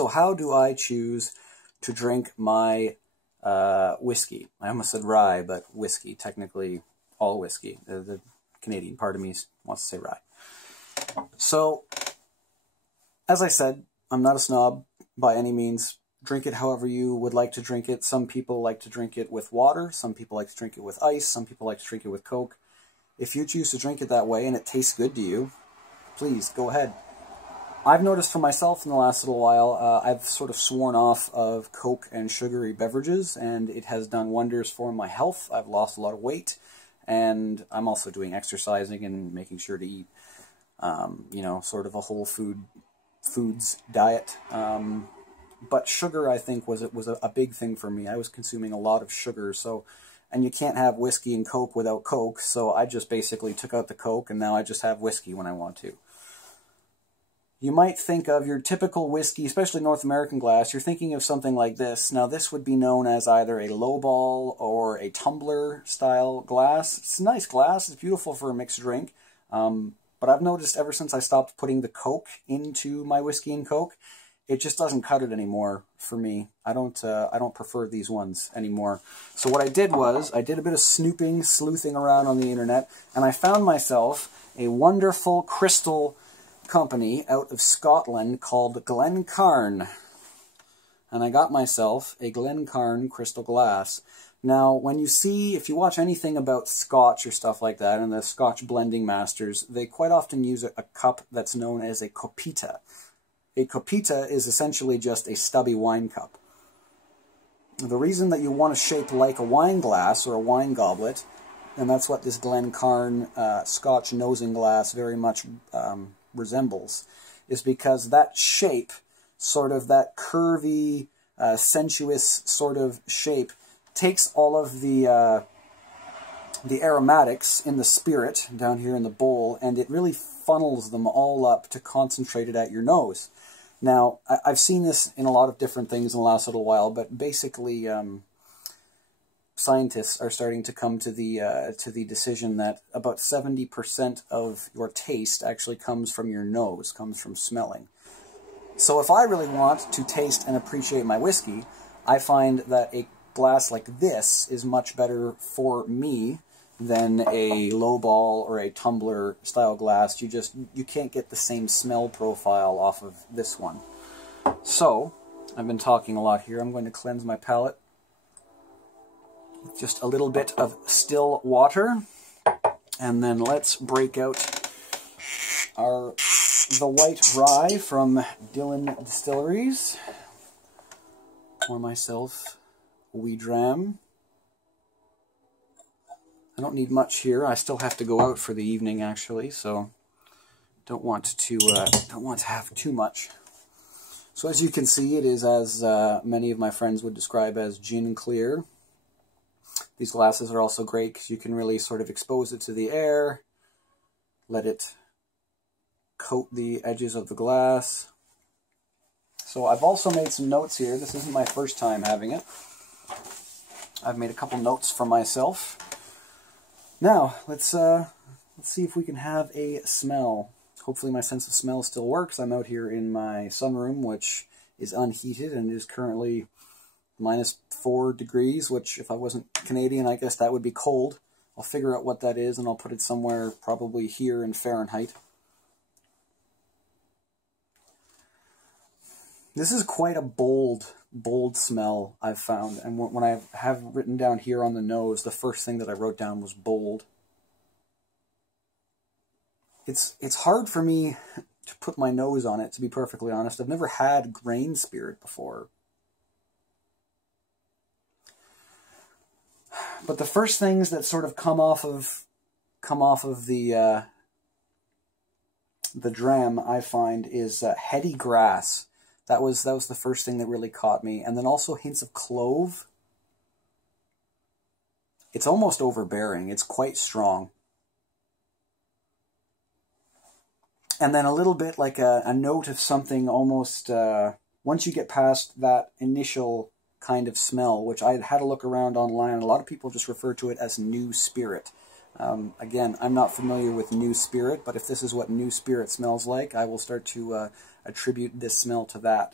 So how do I choose to drink my whiskey? I almost said rye, but whiskey, technically all whiskey. The Canadian part of me wants to say rye. So, as I said, I'm not a snob by any means. Drink it however you would like to drink it. Some people like to drink it with water. Some people like to drink it with ice. Some people like to drink it with Coke. If you choose to drink it that way and it tastes good to you, please go ahead. I've noticed for myself in the last little while, I've sort of sworn off of Coke and sugary beverages, and it has done wonders for my health. I've lost a lot of weight, and I'm also doing exercising and making sure to eat, you know, sort of a whole foods diet. But sugar, I think, was a big thing for me. I was consuming a lot of sugar, and you can't have whiskey and Coke without Coke, so I just basically took out the Coke, and now I just have whiskey when I want to. You might think of your typical whiskey, especially North American glass, you're thinking of something like this. Now, this would be known as either a lowball or a tumbler style glass. It's a nice glass, it's beautiful for a mixed drink, but I've noticed ever since I stopped putting the Coke into my whiskey and Coke, it just doesn't cut it anymore for me. I don't prefer these ones anymore. So what I did was, I did a bit of snooping, sleuthing around on the internet, and I found myself a wonderful crystal company out of Scotland called Glencairn. And I got myself a Glencairn crystal glass. Now, when you see, if you watch anything about Scotch or stuff like that, and the Scotch blending masters, they quite often use a cup that's known as a copita. A copita is essentially just a stubby wine cup. The reason that you want a shape like a wine glass or a wine goblet, and that's what this Glencairn Scotch nosing glass very much resembles, is because that shape, sort of that curvy, sensuous sort of shape, takes all of the aromatics in the spirit down here in the bowl, and it really funnels them all up to concentrate it at your nose. Now, I've seen this in a lot of different things in the last little while, but basically scientists are starting to come to the decision that about 70% of your taste actually comes from your nose, comes from smelling. So if I really want to taste and appreciate my whiskey, I find that a glass like this is much better for me than a lowball or a tumbler style glass. You can't get the same smell profile off of this one. So, I've been talking a lot here. I'm going to cleanse my palate with just a little bit of still water, and then let's break out the White Rye from Dillion Distilleries. Pour myself a wee dram. I don't need much here. I still have to go out for the evening, actually, so don't want to have too much. So as you can see, it is, as many of my friends would describe, as gin clear. These glasses are also great because you can really sort of expose it to the air, let it coat the edges of the glass. So I've also made some notes here. This isn't my first time having it. I've made a couple notes for myself. Now, let's see if we can have a smell. Hopefully my sense of smell still works. I'm out here in my sunroom, which is unheated and is currently -4 degrees, which if I wasn't Canadian, I guess that would be cold. I'll figure out what that is and I'll put it somewhere probably here in Fahrenheit. This is quite a bold smell I've found, and when I have written down here on the nose, the first thing that I wrote down was bold. It's hard for me to put my nose on it, to be perfectly honest. I've never had grain spirit before. But the first things that sort of come off of the dram, I find, is heady grass. That was the first thing that really caught me. And then also hints of clove. It's almost overbearing. It's quite strong. And then a little bit like a note of something almost, once you get past that initial kind of smell, which I had a look around online, a lot of people just refer to it as new spirit. Again, I'm not familiar with new spirit, but if this is what new spirit smells like, I will start to attribute this smell to that.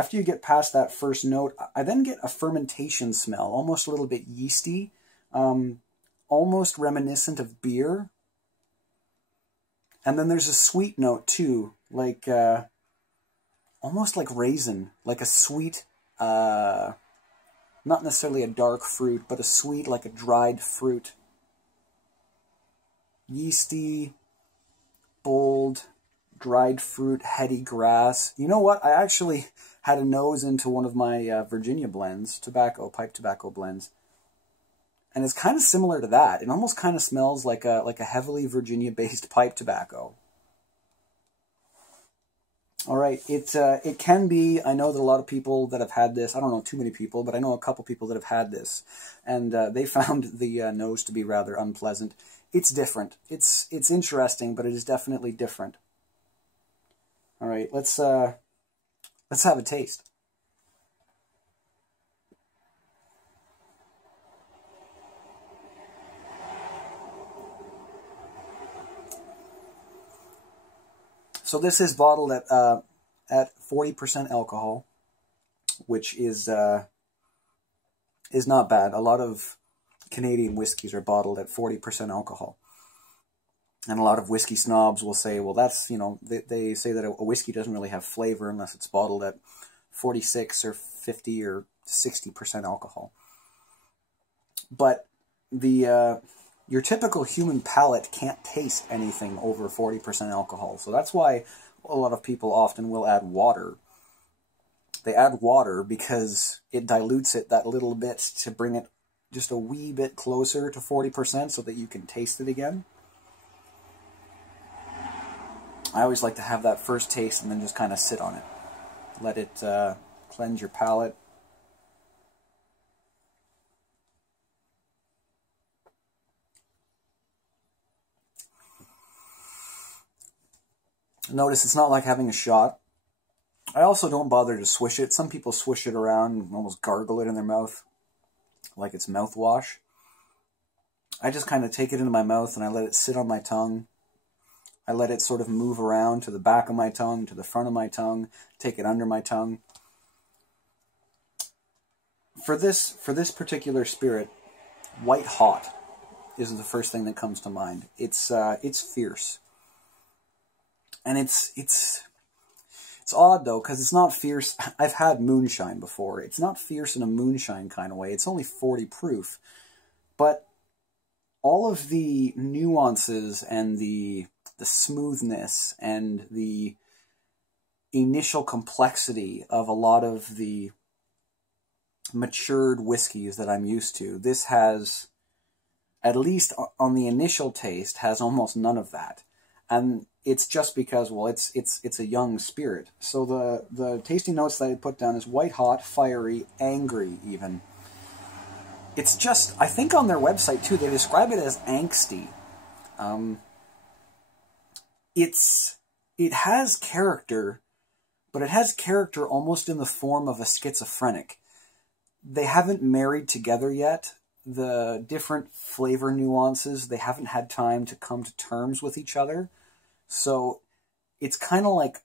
after you get past that first note, I then get a fermentation smell, almost a little bit yeasty, almost reminiscent of beer. And then there's a sweet note too, like almost like raisin, like a sweet, not necessarily a dark fruit, but a sweet, like a dried fruit. Yeasty, bold, dried fruit, heady grass. You know what? I actually had a nose into one of my Virginia blends, pipe tobacco blends. And it's kind of similar to that. It almost kind of smells like a heavily Virginia-based pipe tobacco. All right, it can be. I know that a lot of people that have had this. I don't know too many people, but I know a couple people that have had this, and they found the nose to be rather unpleasant. It's different. It's interesting, but it is definitely different. All right, let's have a taste. So this is bottled at 40% alcohol, which is not bad. A lot of Canadian whiskeys are bottled at 40% alcohol. And a lot of whiskey snobs will say, well, that's, you know, they say that a whiskey doesn't really have flavor unless it's bottled at 46 or 50 or 60% alcohol. But your typical human palate can't taste anything over 40% alcohol. So that's why a lot of people often will add water. They add water because it dilutes it that little bit to bring it just a wee bit closer to 40% so that you can taste it again. I always like to have that first taste and then just kind of sit on it. Let it cleanse your palate. Notice it's not like having a shot. I also don't bother to swish it. Some people swish it around and almost gargle it in their mouth like it's mouthwash. I just kind of take it into my mouth and I let it sit on my tongue. I let it sort of move around to the back of my tongue, to the front of my tongue, take it under my tongue. For this particular spirit, white hot is the first thing that comes to mind. It's fierce. And it's odd, though, because it's not fierce. I've had moonshine before. It's not fierce in a moonshine kind of way. It's only 40 proof. But all of the nuances and the smoothness and the initial complexity of a lot of the matured whiskeys that I'm used to, this has, at least on the initial taste, has almost none of that. And it's just because, well, it's a young spirit. So the tasting notes that I put down is white hot, fiery, angry even. It's just, I think on their website too, they describe it as angsty. It has character, but it has character almost in the form of a schizophrenic. They haven't married together yet. The different flavor nuances, they haven't had time to come to terms with each other. So it's kind of like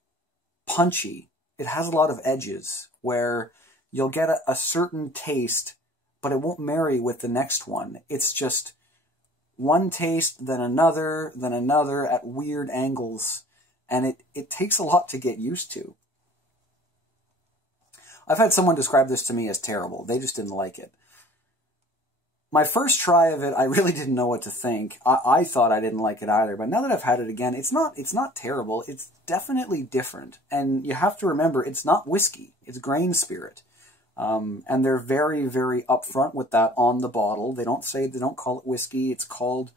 punchy. It has a lot of edges where you'll get a certain taste, but it won't marry with the next one. It's just one taste, then another at weird angles. And it takes a lot to get used to. I've had someone describe this to me as terrible. They just didn't like it. My first try of it, I really didn't know what to think. I thought I didn't like it either, but now that I've had it again, it's not terrible. It's definitely different. And you have to remember, it's not whiskey. It's grain spirit. And they're very, very upfront with that on the bottle. They don't call it whiskey. It's called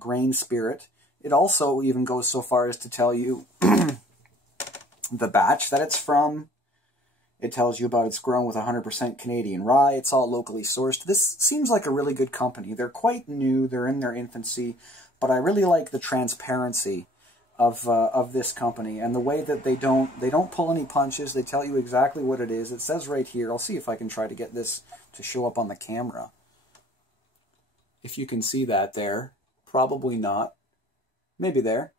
grain spirit. It also even goes so far as to tell you the batch that it's from. It tells you about it's grown with 100% Canadian rye. It's all locally sourced. This seems like a really good company. They're quite new. They're in their infancy. But I really like the transparency of this company and the way that they don't pull any punches. They tell you exactly what it is. It says right here. I'll see if I can try to get this to show up on the camera. If you can see that there. Probably not. Maybe there.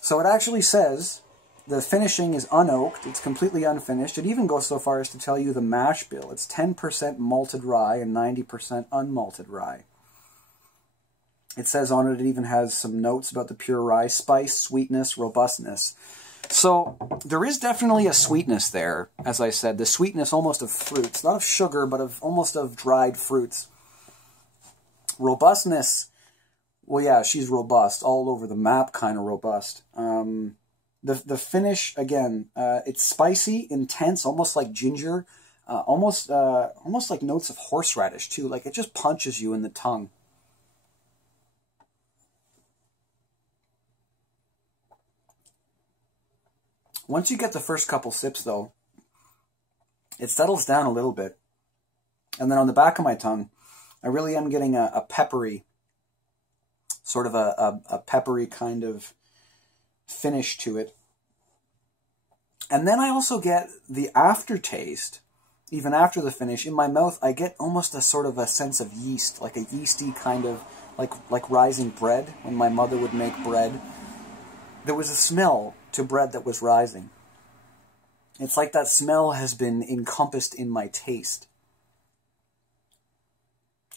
So it actually says The finishing is unoaked. It's completely unfinished. It even goes so far as to tell you the mash bill. It's 10% malted rye and 90% unmalted rye. It says on it, it even has some notes about the pure rye: spice, sweetness, robustness. So there is definitely a sweetness there, as I said. The sweetness almost of fruits. Not of sugar, but almost of dried fruits. Robustness, well, yeah, she's robust. All over the map, kind of robust. The finish, again, it's spicy, intense, almost like ginger. Almost like notes of horseradish, too. Like, it just punches you in the tongue. Once you get the first couple sips, though, it settles down a little bit. And then on the back of my tongue, I really am getting a peppery, sort of a peppery kind of finish to it. And then I also get the aftertaste, even after the finish. In my mouth, I get almost a sort of a sense of yeast, like a yeasty kind of, like rising bread. When my mother would make bread, there was a smell to bread that was rising. It's like that smell has been encompassed in my taste.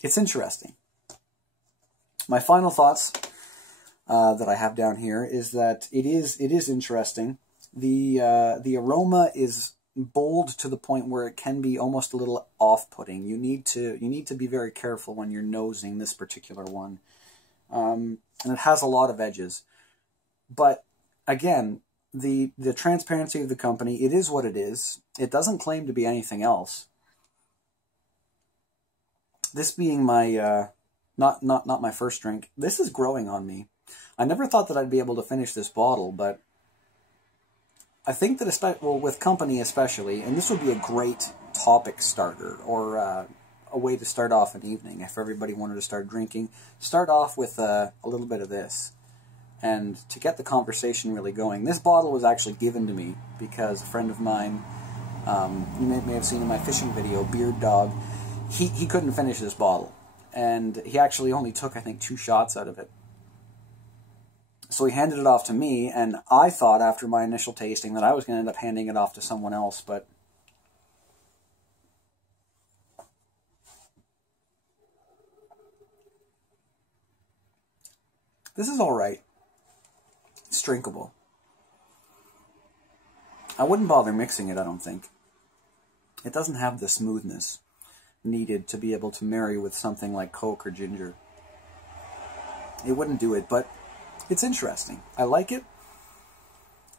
It's interesting. My final thoughts that I have down here is that it is interesting. The aroma is bold to the point where it can be almost a little off-putting. You need to be very careful when you're nosing this particular one, and it has a lot of edges. But again, the transparency of the company, it is what it is. It doesn't claim to be anything else. This being my not my first drink, this is growing on me. I never thought that I'd be able to finish this bottle, but I think that, well, with company especially, and this would be a great topic starter, or a way to start off an evening if everybody wanted to start drinking. Start off with a little bit of this, and to get the conversation really going. This bottle was actually given to me because a friend of mine, you may have seen in my fishing video, Beard Dog, he couldn't finish this bottle, and he actually only took, I think, 2 shots out of it. So he handed it off to me, and I thought after my initial tasting that I was going to end up handing it off to someone else, but this is alright. It's drinkable. I wouldn't bother mixing it, I don't think. It doesn't have the smoothness needed to be able to marry with something like Coke or ginger. It wouldn't do it, but it's interesting. I like it.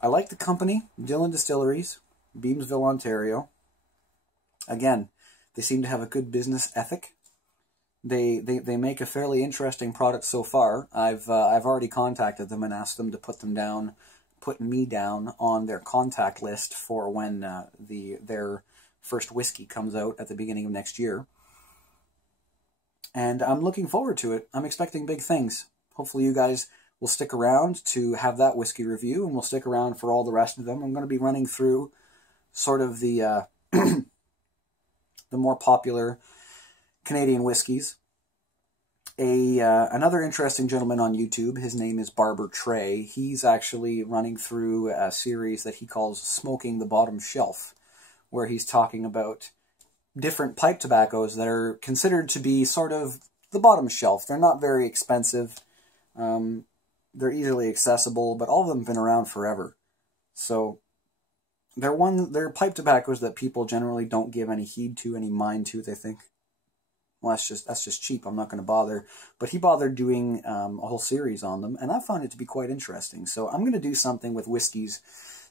I like the company, Dillion Distilleries, Beamsville, Ontario. Again, they seem to have a good business ethic. They make a fairly interesting product so far. I've already contacted them and asked them to put me down on their contact list for when their first whiskey comes out at the beginning of next year. And I'm looking forward to it. I'm expecting big things. Hopefully you guys will stick around to have that whiskey review, and we'll stick around for all the rest of them. I'm going to be running through sort of the the more popular Canadian whiskeys. Another interesting gentleman on YouTube, his name is Barber Trey. He's actually running through a series that he calls Smoking the Bottom Shelf, where he's talking about different pipe tobaccos that are considered to be sort of the bottom shelf. They're not very expensive. They're easily accessible, but all of them have been around forever. So they're pipe tobaccos that people generally don't give any heed to, any mind to. They think, well, that's just cheap, I'm not going to bother. But he bothered doing a whole series on them, and I found it to be quite interesting. So I'm going to do something with whiskeys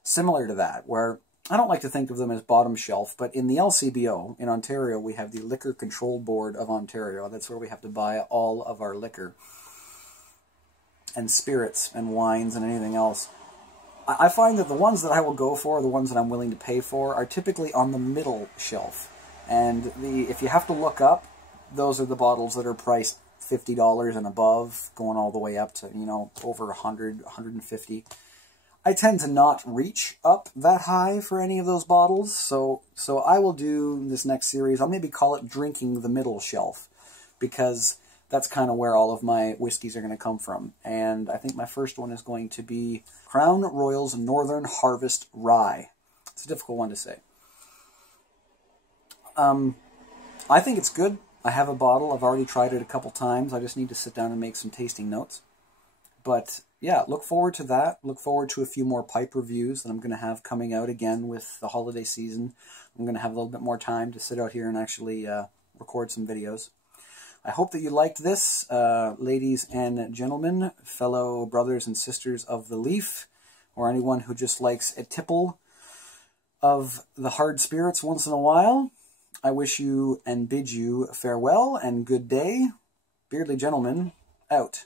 similar to that, where I don't like to think of them as bottom shelf, but in the LCBO, in Ontario, we have the Liquor Control Board of Ontario. That's where we have to buy all of our liquor and spirits and wines and anything else. I find that the ones that I will go for, the ones that I'm willing to pay for, are typically on the middle shelf. And if you have to look up, those are the bottles that are priced $50 and above, going all the way up to, you know, over 100, 150. I tend to not reach up that high for any of those bottles, so I will do this next series. I'll maybe call it Drinking the Middle Shelf, because that's kind of where all of my whiskeys are going to come from. And I think my first one is going to be Crown Royal's Northern Harvest Rye. It's a difficult one to say. I think it's good. I have a bottle. I've already tried it a couple times. I just need to sit down and make some tasting notes. But yeah, look forward to that. Look forward to a few more pipe reviews that I'm going to have coming out again with the holiday season. I'm going to have a little bit more time to sit out here and actually record some videos. I hope that you liked this, ladies and gentlemen, fellow brothers and sisters of the leaf, or anyone who just likes a tipple of the hard spirits once in a while. I wish you and bid you farewell and good day. Beardly Gentleman, out.